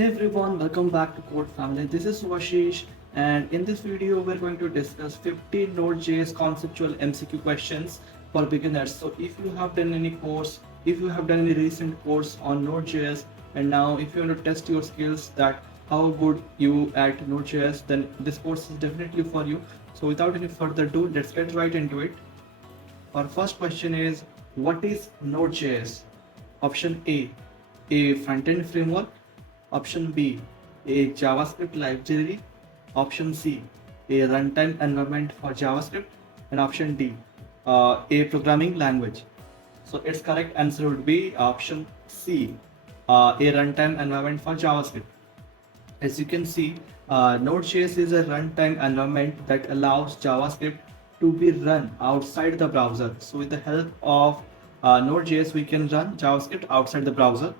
Hey everyone, welcome back to Code Family. This is Vashish, and in this video we're going to discuss 50 Node.js conceptual MCQ questions for beginners. So if you have done any course, if you have done any recent course on Node.js, and now if you want to test your skills that how good you at Node.js, then this course is definitely for you. So without any further ado, let's get right into it. Our first question is, what is Node.js? Option A front-end framework. Option B, a JavaScript library. Option C, a runtime environment for JavaScript. And option D, a programming language. So its correct answer would be option C, a runtime environment for JavaScript. As you can see, Node.js is a runtime environment that allows JavaScript to be run outside the browser. So with the help of Node.js, we can run JavaScript outside the browser.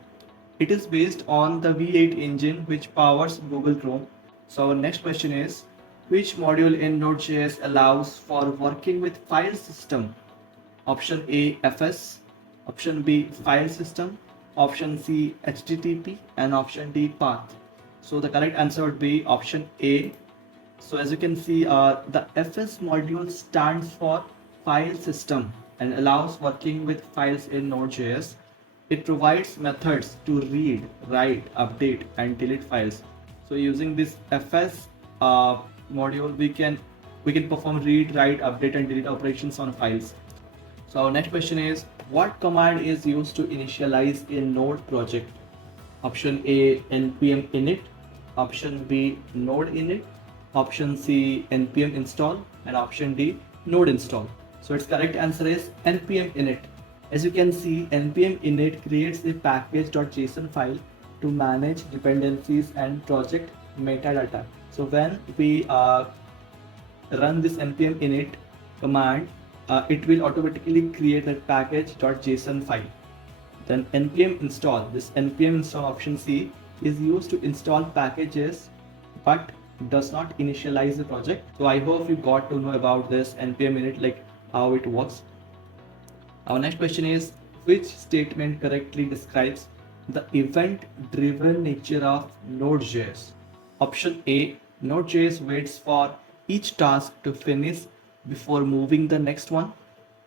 It is based on the V8 engine which powers Google Chrome. So our next question is, which module in Node.js allows for working with file system? Option A, FS. Option B, file system. Option C, HTTP. And option D, path. So the correct answer would be option A. So as you can see, the FS module stands for file system and allows working with files in Node.js. It provides methods to read, write, update, and delete files. So using this FS module, we can perform read, write, update, and delete operations on files. So our next question is, what command is used to initialize a node project? Option A, npm init. Option B, node init. Option C, npm install. And option D, node install. So its correct answer is npm init. As you can see, npm init creates a package.json file to manage dependencies and project metadata. So when we run this npm init command, it will automatically create a package.json file. Then npm install, this npm install option C is used to install packages but does not initialize the project. So I hope you got to know about this npm init, like how it works. Our next question is, which statement correctly describes the event-driven nature of Node.js? Option A, Node.js waits for each task to finish before moving the next one.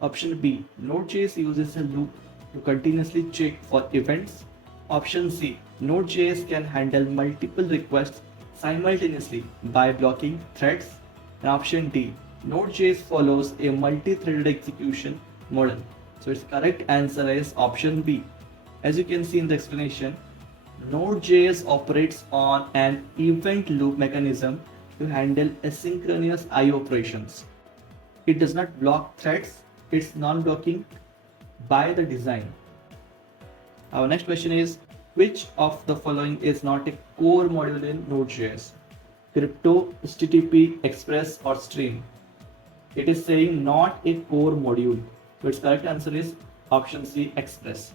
Option B, Node.js uses a loop to continuously check for events. Option C, Node.js can handle multiple requests simultaneously by blocking threads. And option D, Node.js follows a multi-threaded execution model. So its correct answer is option B. As you can see in the explanation, Node.js operates on an event loop mechanism to handle asynchronous IO operations. It does not block threads, it's non-blocking by the design. Our next question is, which of the following is not a core module in Node.js? Crypto, HTTP, Express, or Stream? It is saying not a core module. So its correct answer is option C, Express.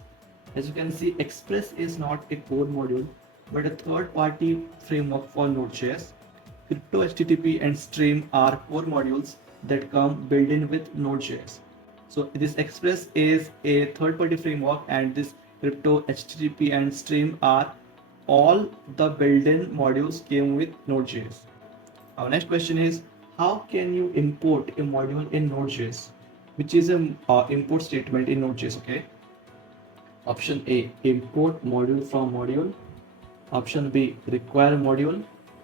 As you can see, Express is not a core module, but a third-party framework for Node.js. Crypto, HTTP, and Stream are core modules that come built in with Node.js. So this Express is a third-party framework, and this Crypto, HTTP, and Stream are all the built-in modules came with Node.js. Our next question is, how can you import a module in Node.js? Which is an import statement in Node.js, okay? Option A, import module from module. Option B, require module.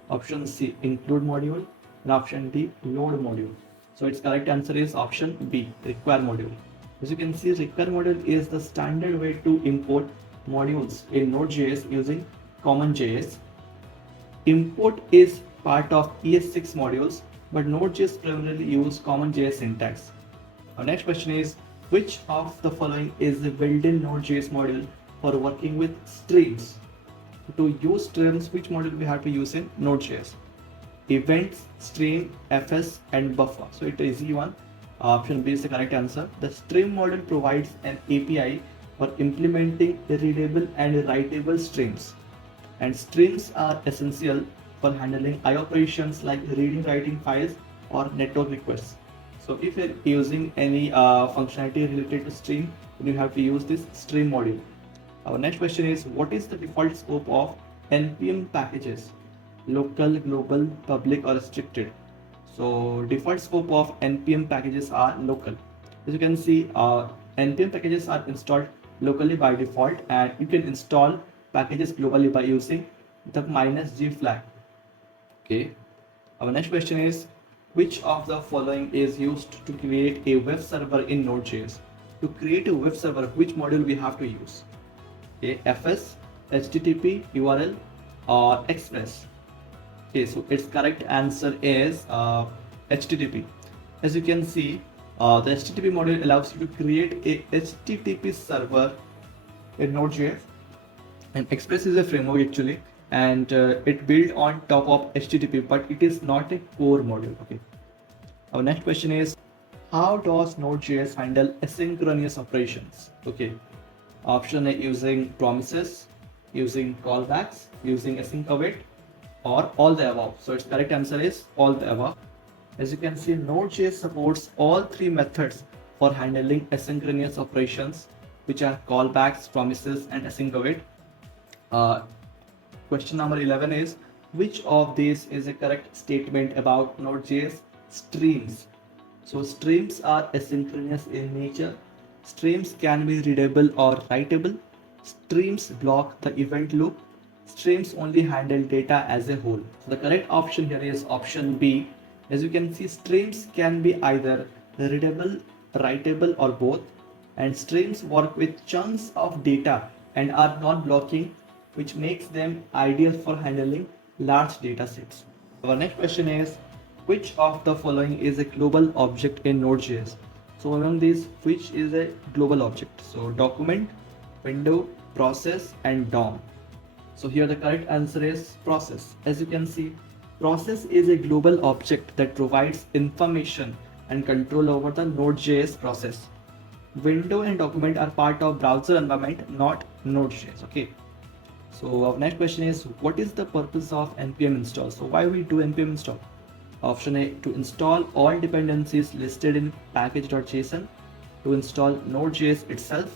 Option C, include module. And option D, load module. So its correct answer is option B, require module. As you can see, require module is the standard way to import modules in Node.js using CommonJS. Import is part of ES6 modules, but Node.js primarily use CommonJS syntax. Our next question is, which of the following is the built-in Node.js module for working with streams? To use streams, which module we have to use in Node.js? Events, stream, FS, and buffer. So it is easy one. Option B is the correct answer. The stream module provides an API for implementing readable and writable streams. And streams are essential for handling IO operations like reading, writing files, or network requests. So if you're using any functionality related to stream, then you have to use this stream module. Our next question is, what is the default scope of npm packages, local, global, public, or restricted. So default scope of npm packages are local. As you can see, npm packages are installed locally by default, and you can install packages globally by using the -g flag. Okay. Our next question is, which of the following is used to create a web server in Node.js? To create a web server, which module we have to use? Okay, FS, HTTP, URL, or Express? Okay, so its correct answer is HTTP. As you can see, the HTTP module allows you to create a HTTP server in Node.js, and Express is a framework actually, and it built on top of HTTP, but it is not a core module. Okay. Our next question is, how does Node.js handle asynchronous operations? Okay. Option A, using promises, using callbacks, using async await, or all the above. So its correct answer is all the above. As you can see, Node.js supports all three methods for handling asynchronous operations, which are callbacks, promises, and async await. Question number 11 is, which of these is a correct statement about Node.js streams? So streams are asynchronous in nature. Streams can be readable or writable. Streams block the event loop. Streams only handle data as a whole. So the correct option here is option B. As you can see, streams can be either readable, writable, or both. And streams work with chunks of data and are non-blocking, which makes them ideal for handling large data sets. Our next question is, which of the following is a global object in Node.js? So among these, which is a global object? So document, window, process, and DOM. So here the correct answer is process. As you can see, process is a global object that provides information and control over the Node.js process. Window and document are part of browser environment, not Node.js. Okay. So our next question is, what is the purpose of npm install? So why we do npm install? Option A, to install all dependencies listed in package.json, to install Node.js itself,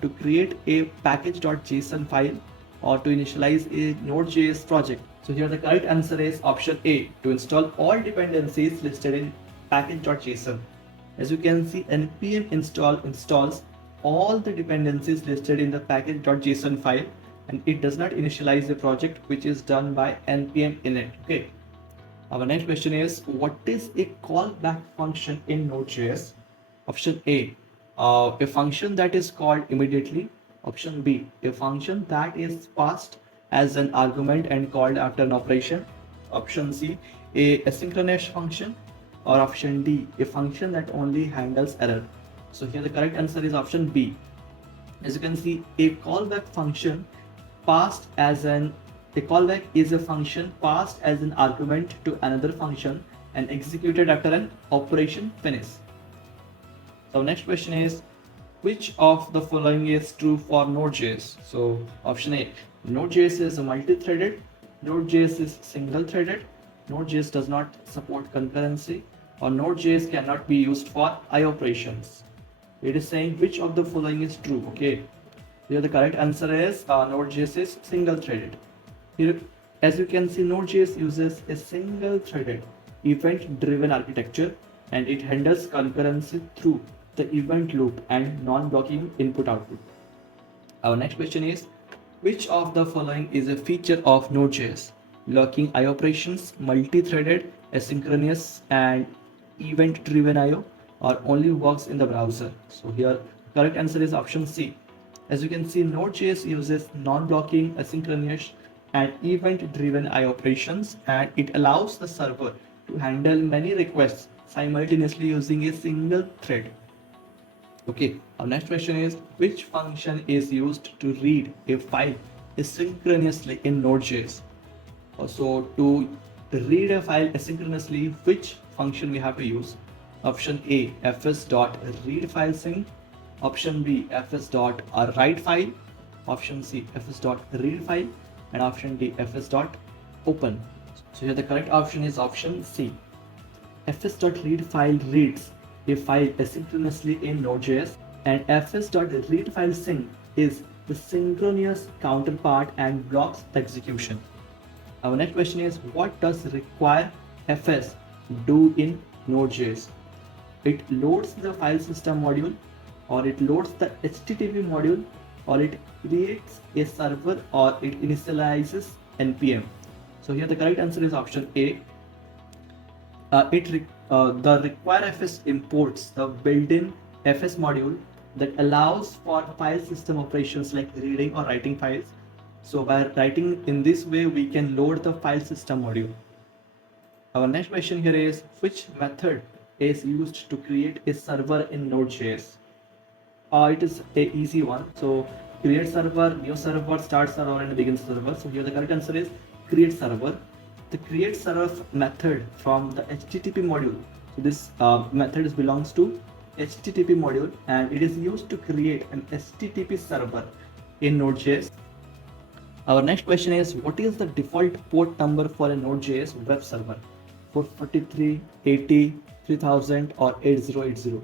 to create a package.json file, or to initialize a Node.js project. So here the correct answer is option A, to install all dependencies listed in package.json. As you can see, npm install installs all the dependencies listed in the package.json file, and it does not initialize the project, which is done by npm init. Okay. Our next question is, what is a callback function in Node.js? Option A, a function that is called immediately. Option B, a function that is passed as an argument and called after an operation. Option C, a asynchronous function. Or option D, a function that only handles error. So here the correct answer is option B. As you can see, a callback function passed as a callback is a function passed as an argument to another function and executed after an operation finish. So next question is, which of the following is true for Node.js? So option A, Node.js is multi-threaded, Node.js is single-threaded, Node.js does not support concurrency, or Node.js cannot be used for I operations. It is saying which of the following is true. Okay. Here the correct answer is Node.js is single-threaded. Here, as you can see, Node.js uses a single-threaded event-driven architecture, and it handles concurrency through the event loop and non-blocking input-output. Our next question is, which of the following is a feature of Node.js? Locking I operations, multi-threaded, asynchronous, and event-driven IO, or only works in the browser? So here, correct answer is option C. As you can see, Node.js uses non-blocking, asynchronous, and event-driven I operations, and it allows the server to handle many requests simultaneously using a single thread. Okay, our next question is, which function is used to read a file asynchronously in Node.js? So to read a file asynchronously, which function we have to use? Option A, fs.readFileSync. Option B, fs.writeFile. Option C, fs.readFile. And option D, fs.open. So here the correct option is option C. fs.readFile reads a file asynchronously in Node.js, and fs.readFileSync is the synchronous counterpart and blocks the execution. Our next question is, what does require fs do in Node.js? It loads the file system module, or it loads the HTTP module, or it creates a server, or it initializes npm. So here the correct answer is option A. The require fs imports the built-in fs module that allows for file system operations like reading or writing files. So by writing in this way, we can load the file system module. Our next question here is, which method is used to create a server in Node.js? It is a easy one. So create server, new server, start server, and begin server. So here the correct answer is create server. The create server method from the HTTP module. So this method belongs to HTTP module, and it is used to create an HTTP server in Node.js. Our next question is, what is the default port number for a Node.js web server? 443, 80, 3000 or 8080?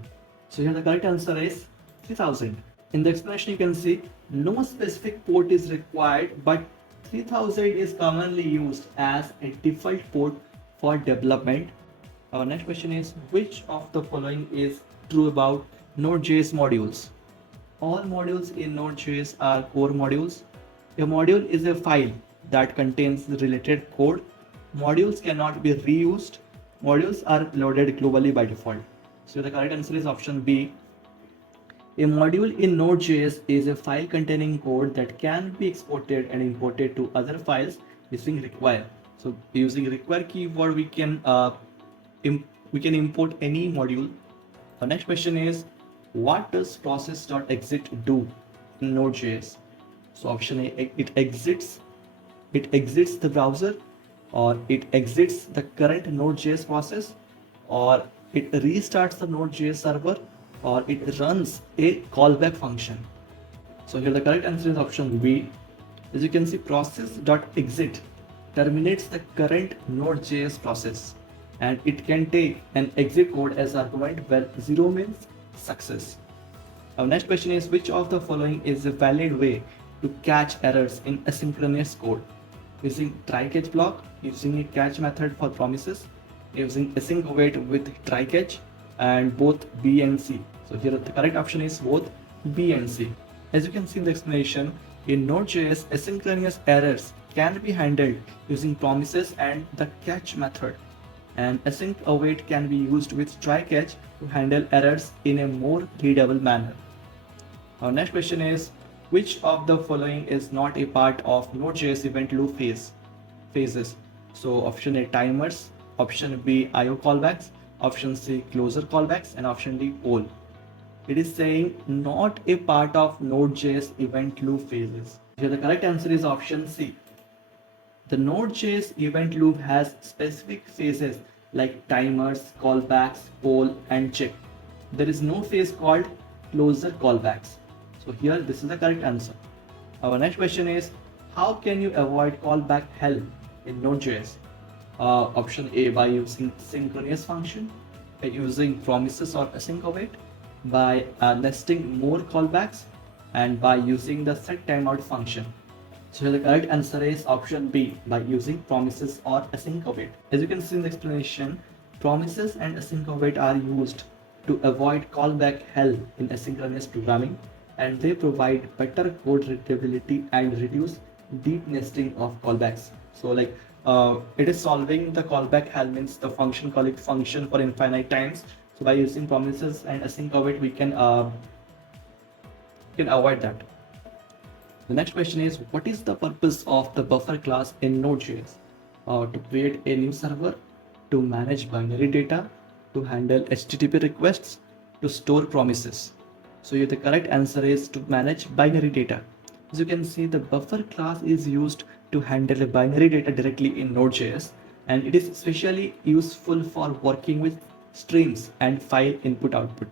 So here the correct answer is 3000. In the explanation you can see no specific port is required, but 3000 is commonly used as a default port for development. Our next question is, which of the following is true about Node.js modules? All modules in Node.js are core modules. A module is a file that contains related code. Modules cannot be reused. Modules are loaded globally by default. So the correct answer is option B. A module in Node.js is a file containing code that can be exported and imported to other files using require. So using require keyword, we can import any module. The next question is, what does process.exit do in Node.js? So option A, it exits the browser, or it exits the current Node.js process, or it restarts the Node.js server, or it runs a callback function. So here the correct answer is option B. As you can see, process.exit terminates the current Node.js process, and it can take an exit code as argument where 0 means success. Our next question is, which of the following is a valid way to catch errors in asynchronous code? Using try catch block, using a catch method for promises, using async await with try catch, and both B and C. So here the correct option is both B and C. As you can see in the explanation, in Node.js, asynchronous errors can be handled using promises and the catch method, and async await can be used with try catch to handle errors in a more readable manner. Our next question is, which of the following is not a part of Node.js event loop phases? So option A, timers, option B, IO callbacks, option C, closure callbacks, and option D, poll. It is saying not a part of Node.js event loop phases. Here the correct answer is option C. The Node.js event loop has specific phases like timers, callbacks, poll, and check. There is no phase called closure callbacks. So here this is the correct answer. Our next question is, how can you avoid callback hell in Node.js? Option A, by using synchronous function, by using promises or async await, by nesting more callbacks, and by using the set timeout function. So the correct answer is option B, by using promises or async await. As you can see in the explanation, promises and async await are used to avoid callback hell in asynchronous programming, and they provide better code readability and reduce deep nesting of callbacks. So like it is solving the callback hell, means the function call it function for infinite times. So by using promises and async await, we can avoid that. The next question is, what is the purpose of the buffer class in Node.js? To create a new server, to manage binary data, to handle HTTP requests, to store promises. So here the correct answer is to manage binary data. As you can see, the buffer class is used to handle binary data directly in Node.js, and it is especially useful for working with strings and file input output.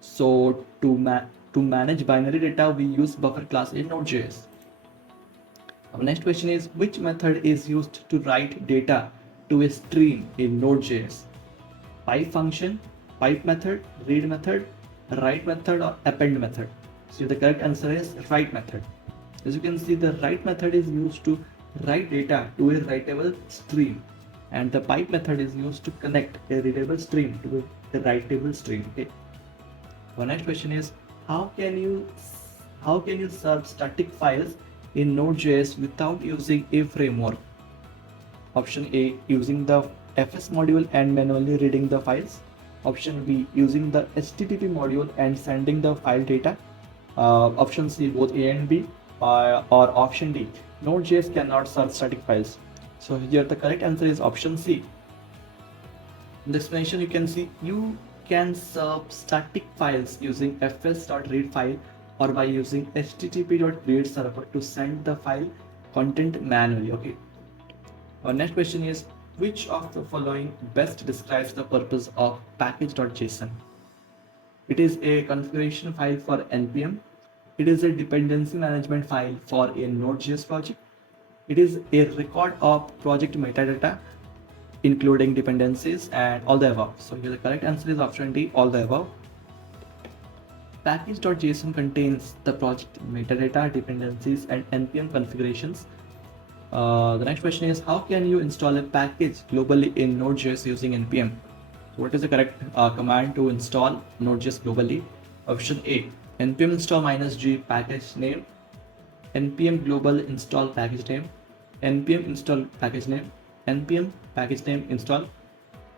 So to manage binary data, we use buffer class in Node.js. Our next question is, which method is used to write data to a stream in Node.js? Pipe function, pipe method, read method, write method, or append method? So the correct answer is write method. As you can see, the write method is used to write data to a writable stream, and the pipe method is used to connect a readable stream to a writable stream. Okay. Our next question is, how can you serve static files in Node.js without using a framework? Option A, using the fs module and manually reading the files. Option B, using the http module and sending the file data. Option C, both A and B. Or option D, Node.js cannot serve static files. So here the correct answer is option C. In the explanation, you can see you can serve static files using fs.read file or by using http.read server to send the file content manually. Okay. Our next question is, which of the following best describes the purpose of package.json? It is a configuration file for npm. It is a dependency management file for a Node.js project. It is a record of project metadata, including dependencies, and all the above. So here the correct answer is option D, all the above. Package.json contains the project metadata, dependencies, and npm configurations. The next question is, how can you install a package globally in Node.js using npm? So what is the correct command to install Node.js globally? Option A, npm install -g package name, npm global install package name, npm install package name, npm package name install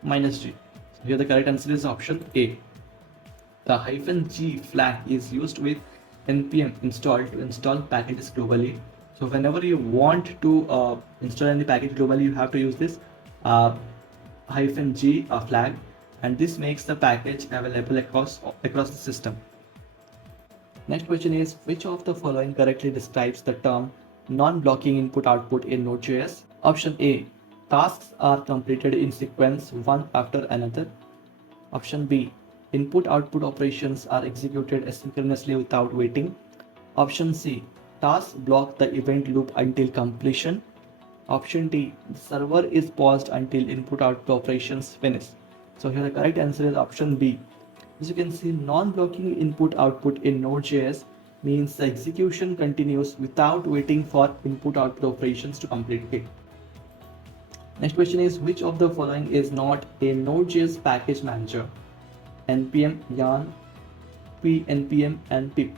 -g. So here the correct answer is option A. The -g flag is used with npm install to install packages globally. So whenever you want to install any package globally, you have to use this -g flag, and this makes the package available across the system. Next question is, which of the following correctly describes the term non-blocking input-output in Node.js? Option A, tasks are completed in sequence one after another. Option B, input-output operations are executed asynchronously without waiting. Option C, tasks block the event loop until completion. Option D, the server is paused until input-output operations finish. So here the correct answer is option B. As you can see, non-blocking input-output in Node.js means the execution continues without waiting for input-output operations to complete it. Next question is, which of the following is not a Node.js package manager? npm, yarn, npm, and pip.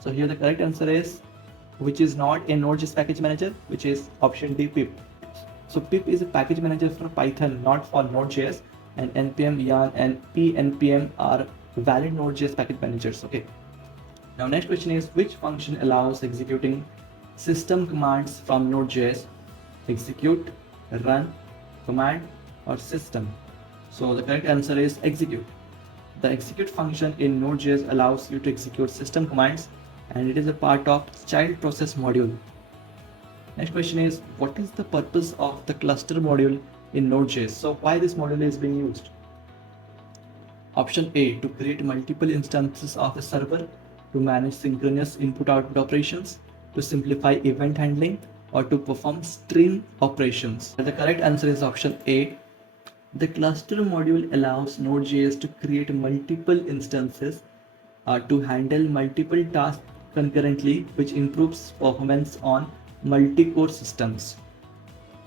So here the correct answer is, which is not a Node.js package manager, which is option D, pip. So pip is a package manager for Python, not for Node.js, and npm, yarn, and npm are valid Node.js package managers. Okay. Now next question is, which function allows executing system commands from Node.js? Execute, run, command, or system? So the correct answer is execute. The execute function in Node.js allows you to execute system commands, and it is a part of child process module. Next question is, what is the purpose of the cluster module in Node.js? So why this module is being used? Option A, to create multiple instances of a server, to manage synchronous input-output operations, to simplify event handling, or to perform stream operations. The correct answer is option A. The cluster module allows Node.js to create multiple instances to handle multiple tasks concurrently, which improves performance on multi-core systems.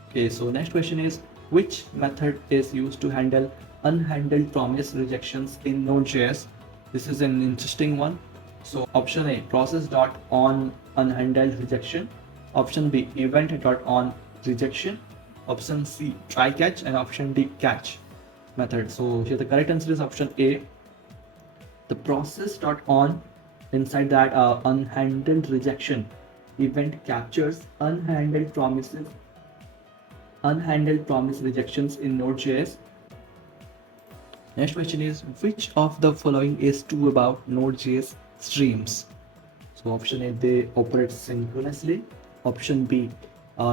Okay, so next question is, which method is used to handle unhandled promise rejections in Node.js? This is an interesting one. So option A, process.on unhandled rejection. Option B, event.on rejection. Option C, try catch, and option D, catch method. So here the correct answer is option A. The process.on, inside that unhandled rejection event captures unhandled promise rejections in Node.js. Next question is, which of the following is true about Node.js streams? So option A, they operate synchronously. Option B,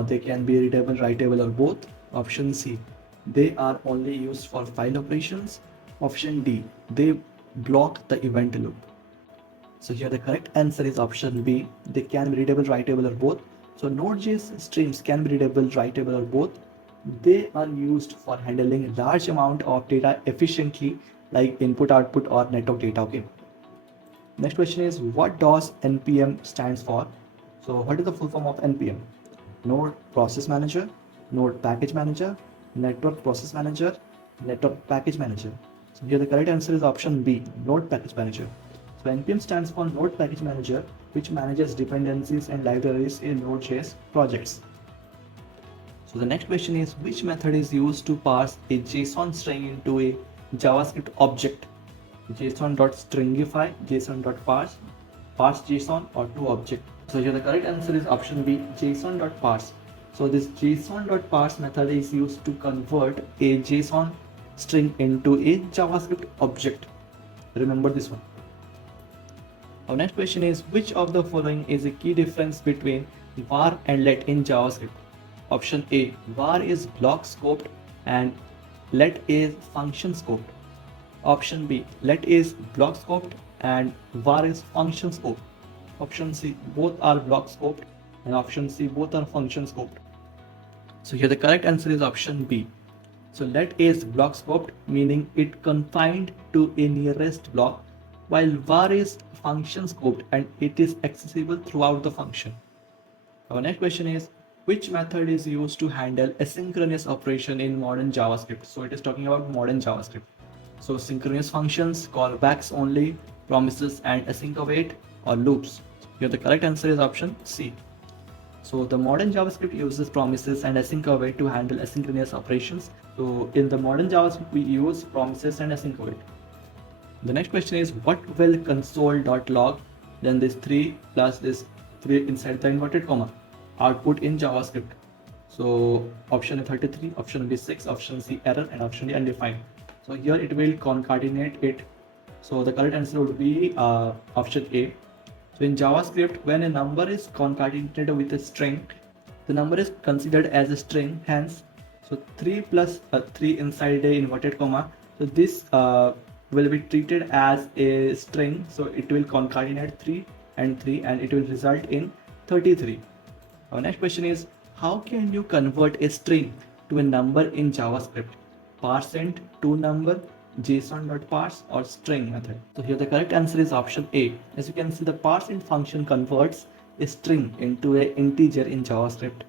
they can be readable, writable, or both. Option C, they are only used for file operations. Option D, they block the event loop. So here the correct answer is option B, they can be readable, writable, or both. So Node.js streams can be readable, writable, or both. They are used for handling large amount of data efficiently, like input, output, or network data. Okay. Next question is, what does npm stands for? So what is the full form of NPM? Node Process Manager, Node Package Manager, Network Process Manager, Network Package Manager. So here the correct answer is option B, Node Package Manager. So NPM stands for Node Package Manager, which manages dependencies and libraries in Node.js projects. So the next question is, which method is used to parse a JSON string into a JavaScript object? JSON.stringify, JSON.parse, parse JSON, or to object. So here the correct answer is option B, JSON.parse. So this JSON.parse method is used to convert a JSON string into a JavaScript object. Remember this one. Our next question is, which of the following is a key difference between var and let in JavaScript? Option A, var is block scoped and let is function scoped. Option B, let is block scoped and var is function scoped. Option C, both are block scoped, and option C, both are function scoped. So here the correct answer is option B. So let is block scoped, meaning it confined to a nearest block, while var is function scoped and it is accessible throughout the function. Our next question is, which method is used to handle asynchronous operation in modern JavaScript? So it is talking about modern JavaScript. So synchronous functions, callbacks only, promises and async await, or loops. Here the correct answer is option C. So the modern JavaScript uses promises and async await to handle asynchronous operations. So in the modern JavaScript we use promises and async await. The next question is, what will console.log, then this 3 plus this 3 inside the inverted comma, output in JavaScript? So option A 33, option B 6, option C error, and option D undefined. So here it will concatenate it. So the correct answer would be option A. So in JavaScript, when a number is concatenated with a string, the number is considered as a string. Hence, so 3 plus 3 inside a inverted comma. So this will be treated as a string. So it will concatenate 3 and 3, and it will result in 33. Our next question is, how can you convert a string to a number in JavaScript? ParseInt, toNumber, JSON.parse, or string method? So here the correct answer is option A. As you can see, the parseInt function converts a string into an integer in JavaScript.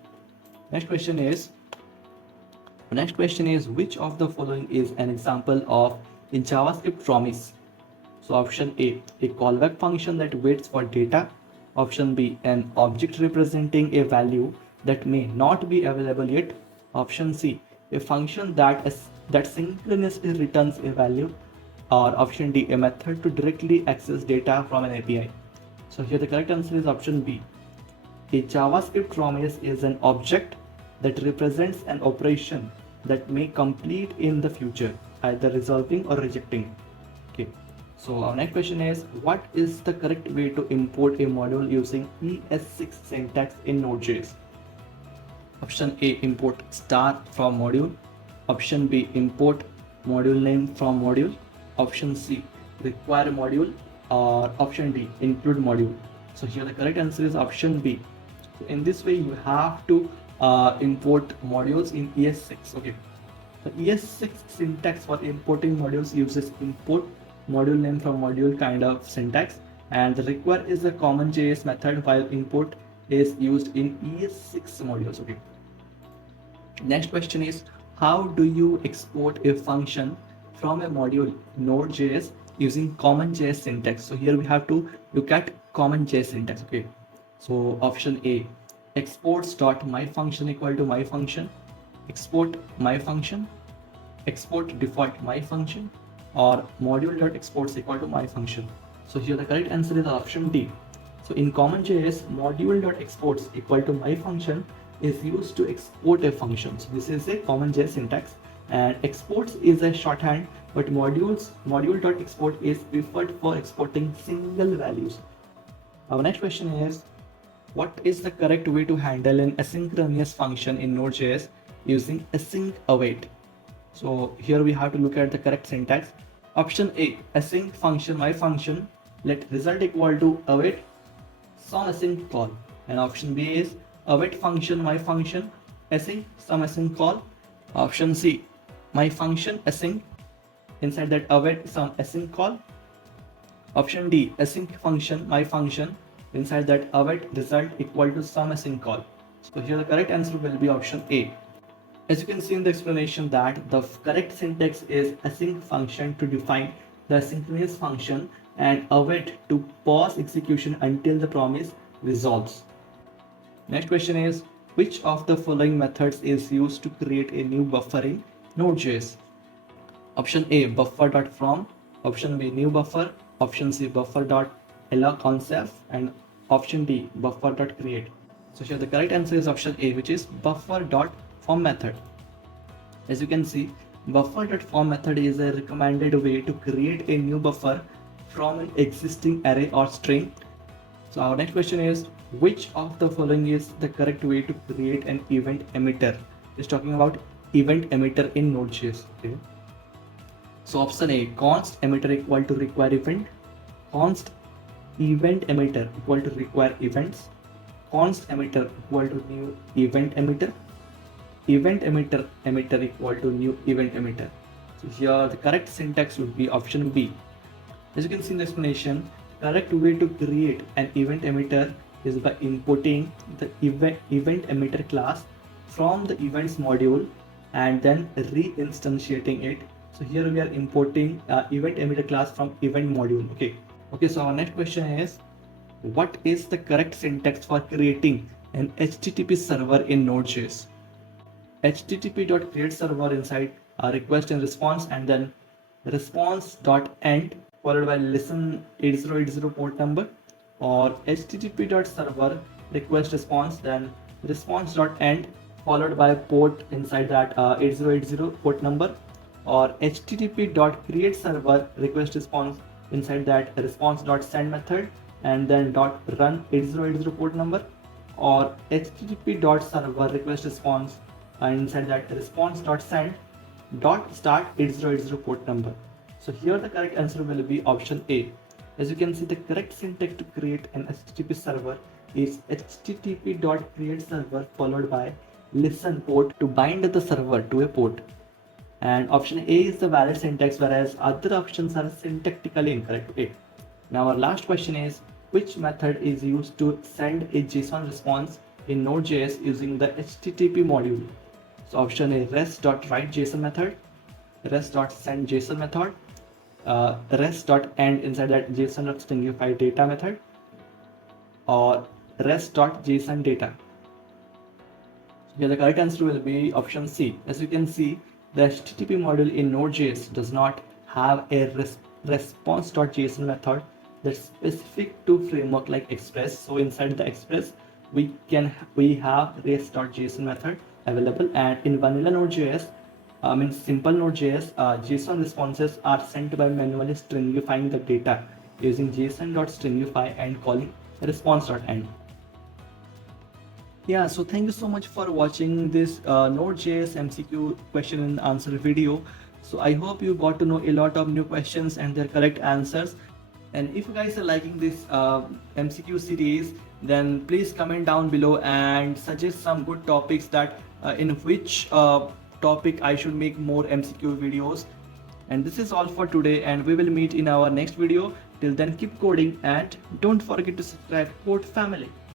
Next question is, which of the following is an example of a JavaScript promise? So option A, a callback function that waits for data. Option B, an object representing a value that may not be available yet. Option C, a function that synchronously returns a value. Or option D, a method to directly access data from an API. So here the correct answer is option B. A JavaScript promise is an object that represents an operation that may complete in the future, either resolving or rejecting. Okay. So our next question is, what is the correct way to import a module using ES6 syntax in Node.js? Option A, import star from module. Option B, import module name from module. Option C, require module. Or option D, include module. So here the correct answer is option B. So in this way you have to import modules in ES6. Okay. The ES6 syntax for importing modules uses import module name from module kind of syntax, and the require is a common JS method, while import is used in ES6 modules. Okay. Next question is, how do you export a function from a module Node.js using common JS syntax? So here we have to look at common JS syntax. Okay. So option A, exports.myFunction equal to myFunction, export myFunction, export default myFunction, or module.exports equal to myFunction. So here the correct answer is option D. So in common JS, module.exports equal to myFunction is used to export a function. So this is a common JS syntax, and exports is a shorthand, but module.export is preferred for exporting single values. Our next question is, what is the correct way to handle an asynchronous function in Node.js using async await? So here we have to look at the correct syntax. Option A, async function myFunction, let result equal to await some async call. And option B is await function myFunction, async some async call. Option C, myFunction async, inside that await some async call. Option D, async function myFunction, inside that await result equal to some async call. So here the correct answer will be option A. As you can see in the explanation that the correct syntax is async function to define the asynchronous function and await to pause execution until the promise resolves. Next question is, which of the following methods is used to create a new buffer in Node.js? Option A, buffer.from, option B, new buffer, option C, buffer.alloconcept, and option D, buffer.create. So here the correct answer is option A, which is buffer.from method. As you can see, buffer.from method is a recommended way to create a new buffer from an existing array or string. So our next question is, which of the following is the correct way to create an event emitter? It's talking about event emitter in Node.js. Okay. So option A, const emitter equal to require event, const event emitter equal to require events, const emitter equal to new event emitter, event emitter equal to new event emitter. So here the correct syntax would be option B. As you can see in the explanation, correct way to create an event emitter is by importing the event emitter class from the events module and then re-instantiating it. So here we are importing event emitter class from event module. Okay, so our next question is, what is the correct syntax for creating an HTTP server in Node.js? http.create server inside a request and response, and then response.end followed by listen 8080 port number, or http.server request response, then response.end followed by port inside that 8080 port number, or http.create server request response inside that response.send method and then .run 8080 port number, or http.server request response inside that response.send .start 8080 port number. So here the correct answer will be option A. As you can see, the correct syntax to create an HTTP server is http.create server followed by listen port to bind the server to a port. And option A is the valid syntax, whereas other options are syntactically incorrect. Okay. Now our last question is, which method is used to send a JSON response in Node.js using the HTTP module? So option A, rest.write.json method, rest.send.json method, rest.end inside that JSON.stringify data method, or rest.json data. Here the correct answer will be option C. As you can see, the HTTP module in Node.js does not have a response.json method that's specific to framework like Express. So inside the Express, we have rest.json method available, and in vanilla Node.js, simple Node.js, JSON responses are sent by manually stringifying the data using JSON.stringify and calling response.end. Yeah, so thank you so much for watching this Node.js MCQ question and answer video. So I hope you got to know a lot of new questions and their correct answers. And if you guys are liking this MCQ series, then please comment down below and suggest some good topics that in which topic I should make more MCQ videos. And this is all for today, and we will meet in our next video. Till then, keep coding and don't forget to subscribe, Code Family.